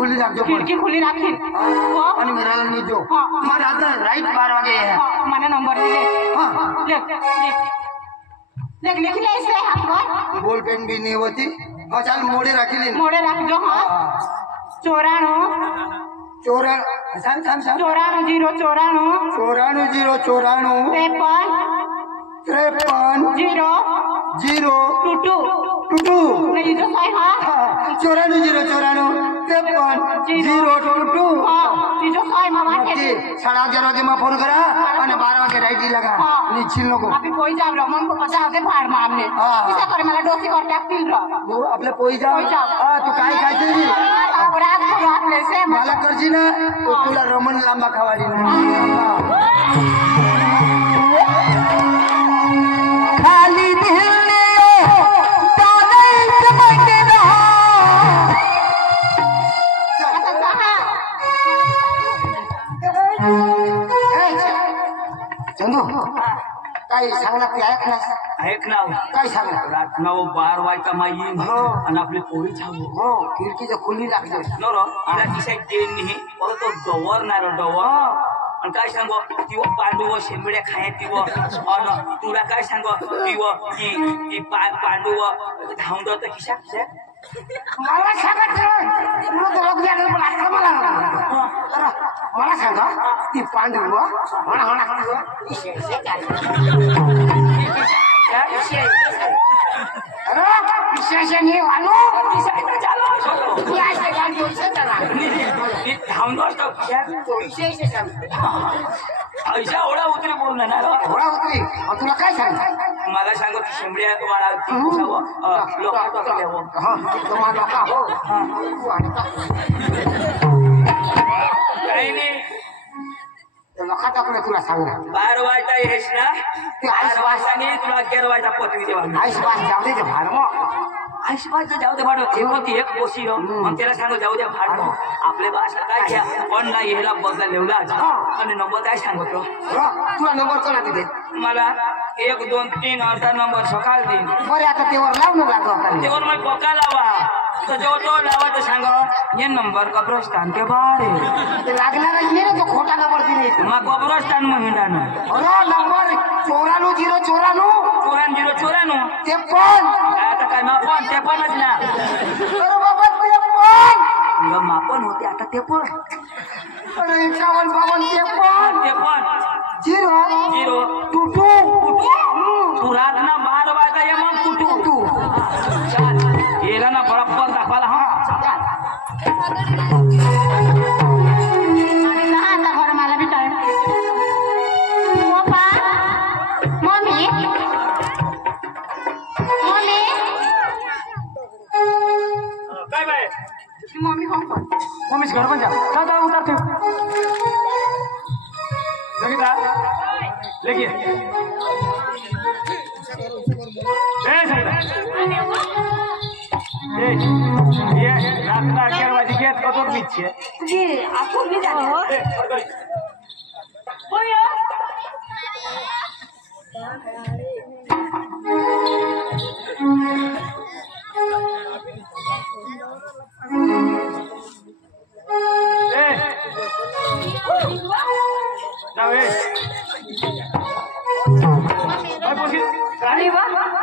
खुली रखजो खिड़की खुली राखी आणि मिराला नी जो मारे आता राइट 12 वागे है माने नंबर ले ले लिख ले इसे हाथ पर बॉल पेन भी नहीं होती और चल मोड़े रखिले मोड़े रख जो हां 94 सांग 94 0 94 0 टूटू नहीं जो साई हां 94 हां जो साई मामा के 11:30 वागे में फोन करा અને 12 वागे राइट लगा निचिल नको अभी पोई जाव रमन को 50 दे फाड़ मारने किसा करे मला डोसी कर टॅक्टिल र वो आपले पोई जाव तू काय खायची रात ले से मला करजी ना तो तुला रमन लांबा खावाडी खाली दिलने डाले चमके रहा चंदू काय सांगला की ऐक ना काय सांगला रात 9-12 वाजता माई आणि आपली पोळी छावू खिडकीचं खुली लागते नो रो आला दिसाय गेन नाही परत तो डवर ना रो डवर आणि काय सांगो ती पांडू शेंबड्या खाय ती अन तुला काय सांगो ती पांडू धावून जात किशा मला सांगत तुला तो लोक द्यायला पण आता मला सांगा ती पांडू म्हणा विशेषणी वालो ऐसा ओढा उतरी बोलून ना ओढा उतरी तुला काय सांग मला सांगो की शेंबड्या वाळा काही नाही लोका टाकलं तुला सांग 12 वाजता येस ना 12 वाजताने तुला 11 वाजता पतवी देवा आईसबाज जाऊ दे भाडम आईसबाज जाऊ दे भाडो ते होती एक पोशी मग त्याला सांगू जाऊ दे भाडम आपल्या भाषा काय घ्या पण नाही ह्याला बदला लेवला आणि नंबर काय सांगतो तुला नंबर कोणा तिथे मला 1 2 3 अर्धा नंबर सकाळ देईन बरे आता तेवर लावून लागतो तेवर मग पक्का लावा तो जो लावा तो सांगो ये नंबर कब्रस्तान के बाहर ते लागणार नाही तो खोटा नंबर दिले मग कब्रस्तान में हिंडाना अरे नंबर 94 ते पण आता काय मापन ते पणच ना अरे बाबा ते पण मापन होते आता ते पण अरे 51 ते पण 0 टूटू तू रात ना 12 वाजता ये मग टूटू येला ना बरोबर दाखवाला हा आता घर मला भी टाइम पप्पा मम्मी काय बाय मम्मी फोन कर मम्मीच घर पण जा उतरते लगिता लेकिन ये रास्ता 11 बजे के कतोर बीच है जी आपको भी जाना है बोलिए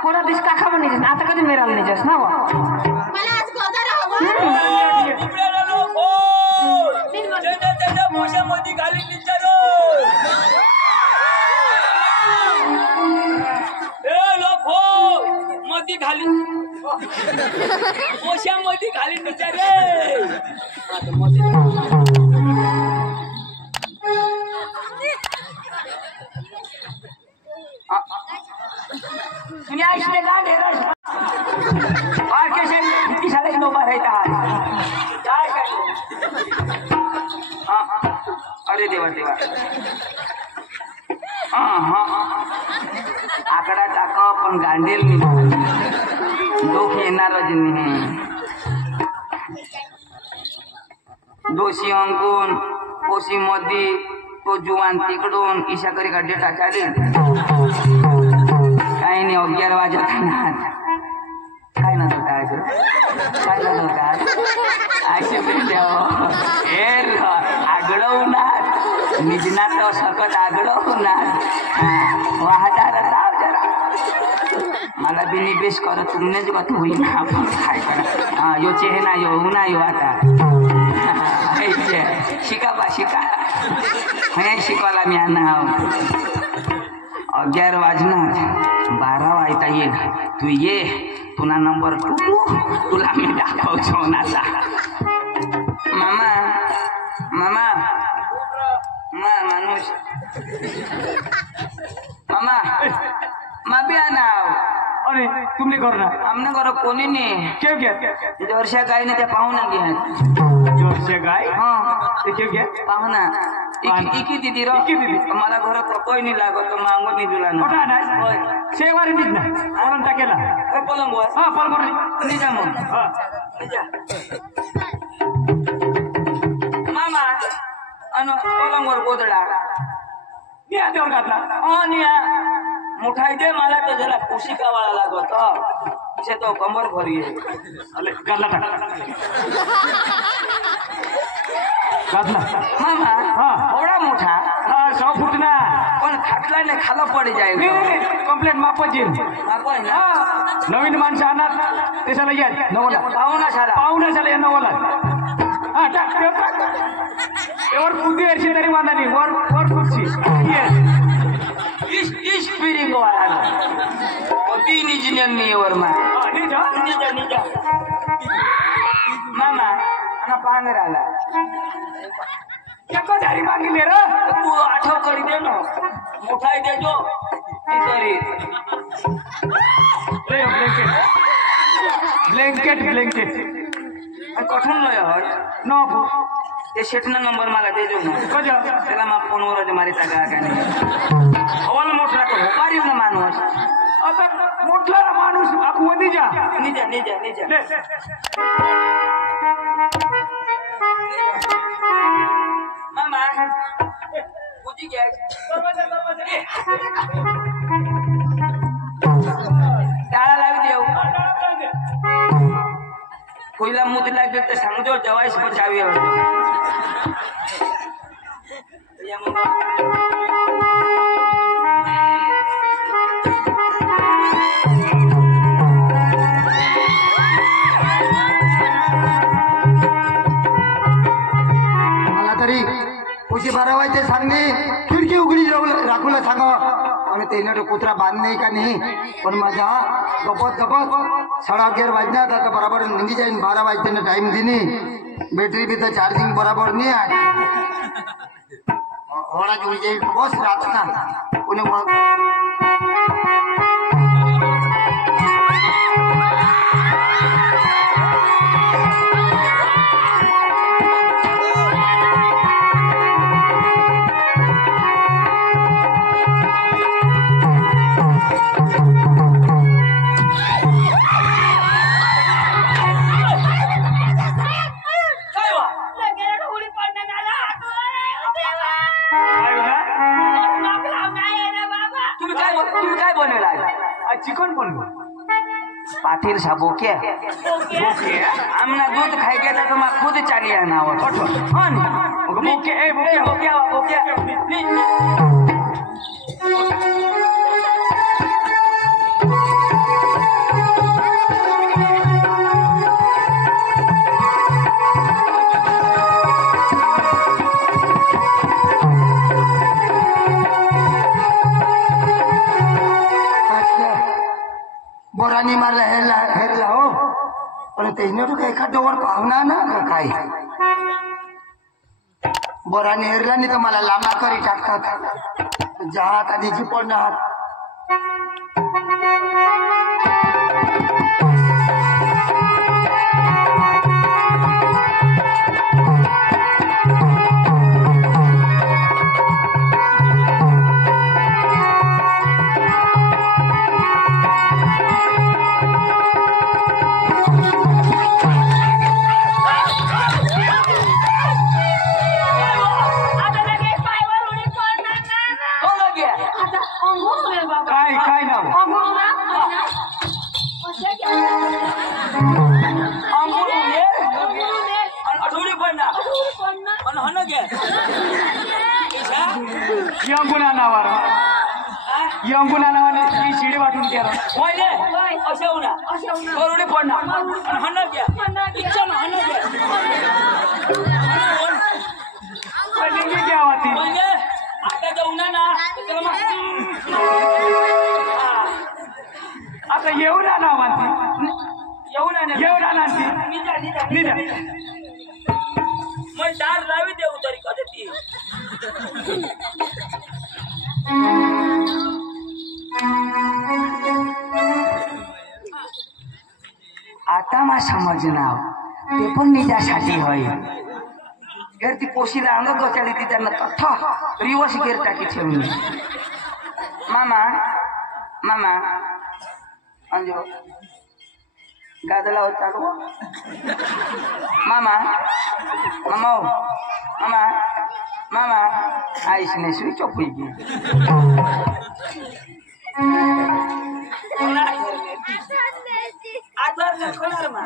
कोणा दिस काखा पण नाही आता कधी मेराल नाही जास ना मला आज गोदर हवा मोशामध्ये घाली विचारो मध्ये घाली मोशामध्ये घाली विचारे अरे देवा देवा आकडा टाका पण गांडेल दोख येणारच नाही दोषी अंकून पोशी मध्ये तो जुवान तिकडून ईशाकरी गड्डे टाकाले काही नाही 11 वाजत काय नसतं काय नसतं काय असे आगळवणार निजना तो सकत आगळवणार वाहदार जाव जरा मला बी निवेश कर तुमनेच गत होईल काय करा हा यो चेहे ना यो उना यो आता शिका बा शिका हे शिकवायला मी आणा 11 वाजणार 12 वाजता येईल तू ये तुला नंबर तुला मी दाखवतो नाचा मामा मामा मानुष मामा मा भी आना अरे तुमने करो ना हमने करो कोणी नाही क्यों क्या जोरशा गाय ने त्या पाहुणा घ्या जोरशे गाय हा ते क्यों क्या पाहुणा इकी दीदी रो मला घर पकोय नाही लागत मागो नाही तुला मोठा नाही शेवारी नीट ना आराम टाकेला पलंग हा पलंग नाही जा मग हा मामा अन पलंगवर गोदडा मी आत्यावर घातला निया मुठाई दे मला तो जरा कुशिका वाला लागत से तो कमर भरी अरे घातला घातला मामा हा एवढा मोठा हा 100 फूट ना पण खाटला नाही खाला पडी जाईल कंप्लेंट मापच येईल आपण ना नवीन माणसं आणत ते साला या नवला पाहुणा झाला या नवला हा टाक वर कुदी अर्शी तरी माना नाही वर खुर्ची इस फिरिंग वाला तीन इंजिनियर नहीं और निजा मामा ana पांगराला एको झारी मागिले र तू आठव करी दे ना मोठाई दे जो तरी ले ब्लँकेट कठून लय नो ते शेटना नंबर मला दे जो ना कजा त्याला मा फोनवर मारी टाका का नाही हवाला मोठा तो होकारीव ना माणूस आता मोठला माणूस आखू वदी जा निजा मामा बुझी गया टाळा लावी देऊ कोईला मुद लागेल तर सांगतो जवाईस बचावी मला तरी उशी 12 वाजते सांगणे खिडकी उघडी राखूला सांगा आणि ते कुत्रा बांध नाही का नाही पण माझा गपत 11:30 वाजण्यात आता बराबर निघी जाईन 12 वाजते टाइम दिनी बॅटरी बी तर चार्जिंग बराबर नाही आहे होळा जुळी जाईल बस राहत ना कोणी चिकन बनवू पाटील सा बोके आमना दूध खाई गया तो मैं खुद चाली आना बोके बोरानी मारला हेरला हो पण त्याने तो काही एखाद्यावर पाहुणा ना का काय बोरानी हेरला नाही तर मला लांबा करी टाकतात जहात आणि झिपण हात पण हो ना गे यंगुना नावार यंगुना नावाने ही शिडी वाटून केलं होय रे अशा उना करोडे पडणार पण हो ना गे इच्छा ना हो ना गे लिंगी घ्यावा ती म्हणजे आता जाऊना ना त्याला मग आता येऊ ना नावांती येऊ ना येऊ ना नांती निजा मग डाळ लावी देऊ तरी कधी ती आता मा समजना ते पण निजासाठी होय घर ती पोशीला अंग गोचाळी ती त्यांना तथा रिवर्स गेअर टाकी ठेवून मामा मामा अंजो गादला होता गो मामा मामा मामा मामा आईस ने स्विच ऑफ हुई गई आता नकोणार मा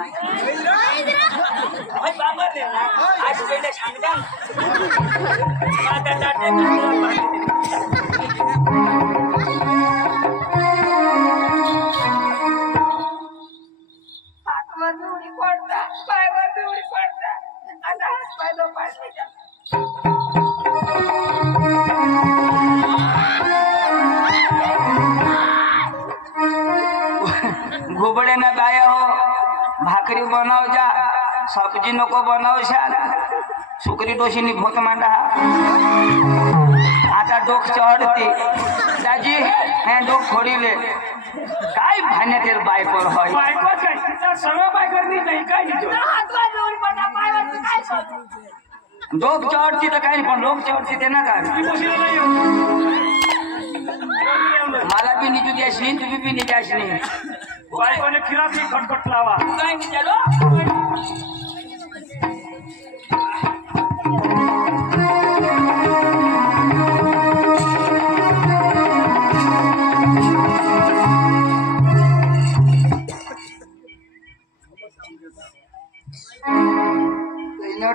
होय बाबा रे ना आज पहिले सांगा आता टाटे घुबडे न गाया हो भाकरी बनाव जा सब्जी नको बनाव शाल सुकरी डोशीनी भोत मांडा आता डोक चढते दाजी हे डोक फोडीले काय भाण्यात येईल बायकोर होय बायको काय तर सगळं बायकर नाही काय निजो डोक चढती तर काही पण डोक चढती ते ना काय ती पोशीला नाही येऊ मला बी निजू द्याशी तुम्ही बी निजाशी नाही बायकोने खिराची खटखट लावा काय नाही झालं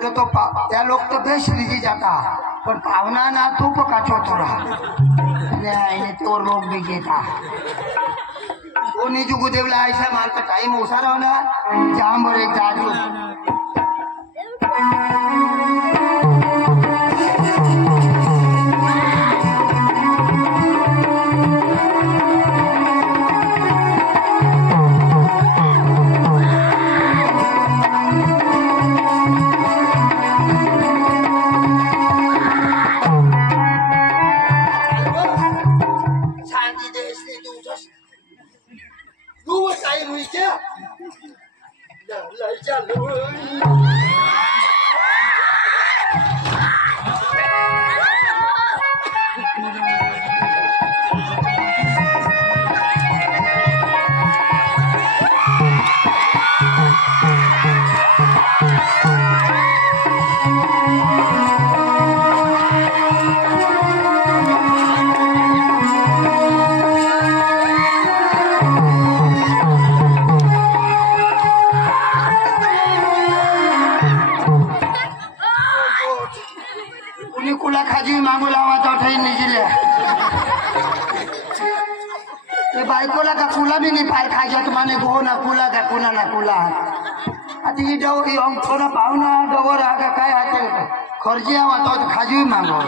तो त्या लोक तो बेशरीजी जाता पण पाहुणा ना तो पकाचो थोडा तो लोक भी घेता वो निजू गुदेवला ऐसा माल का टाइम ओसा रहो ना जाम भर एक जाजू बायकोला का कुला भी नहीं पाल खायच्या तुम्हाला गो ना कुला का कुला ना कुला आता ही डवरी थोडा पाहुणा डवर हा का काय हाते खर्ची हवा तो खाजी मागो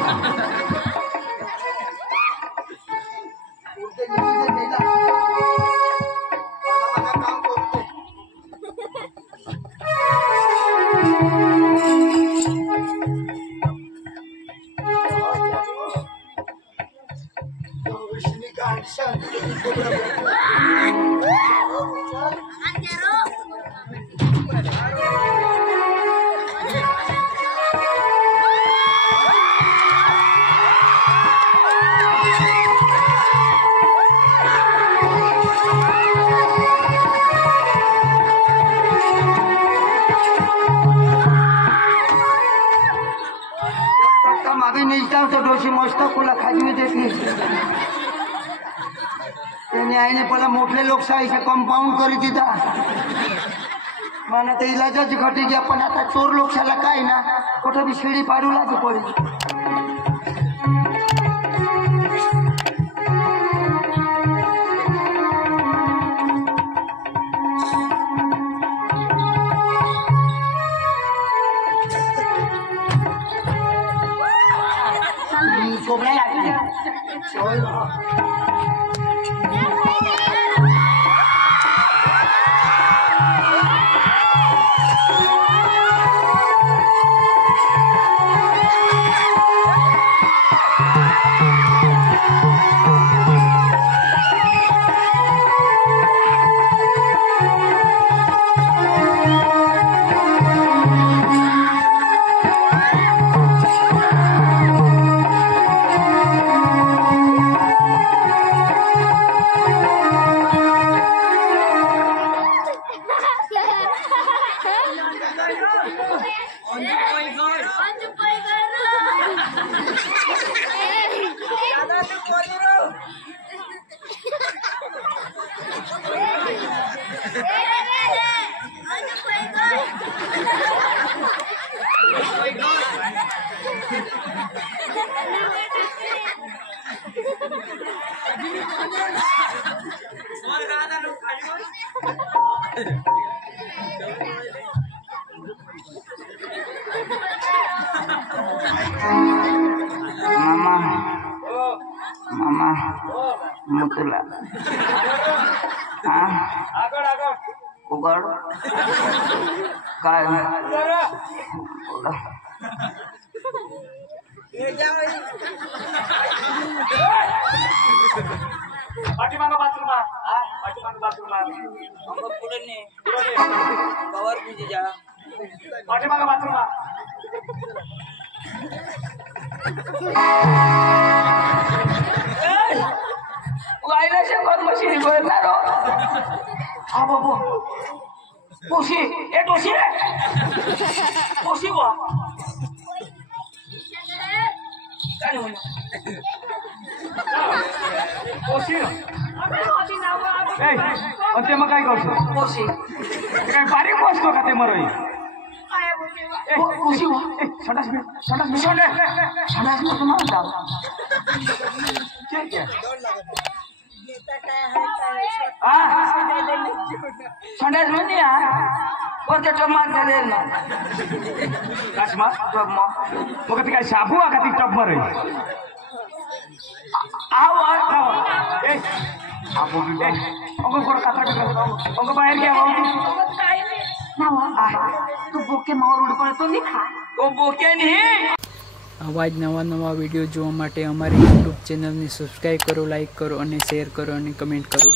मागे निजता तो डोशी मस्त कुला खाजवी देती त्याने आईने पहिला मोठे लोकशाहीचे कंपाऊंड करी दिता मला तर इलाजच घटी गया पण आता चोर लोक शाला काय ना कुठं बी शिडी पाडू लागू पडी झोपला लागली मामा मामा मुतला उघड काय बोला पाठीमागं बाथरूम पाठीमागं बाथरूम पुढे नाही कवर पूजे जा पाठीमागं बाथरूम वायला शंभर मशीन बोलणार हा बाबू पोशी ए टोशी रे पोशी वा काय होईल ते मग काय करतो पोशी काय बारीक बसतो का ते मरई पोशी वा संडास ठीक आहे संडास म्हणजे यार कोणत्या टमाट झाले ना काश्मा टब मग मग ती काय शाबू का ती टप मरई अंग कोण कातरा अंग बाहेर घ्या भाऊ तू बोके माहोल उड़ तो नहीं खा ओ बोके नहीं આવા જ નવા નવા વિડીયો જોવા માટે અમારી યુટ્યુબ ચેનલને સબસ્ક્રાઈબ કરો, લાઈક કરો અને શેર કરો અને કમેન્ટ કરો.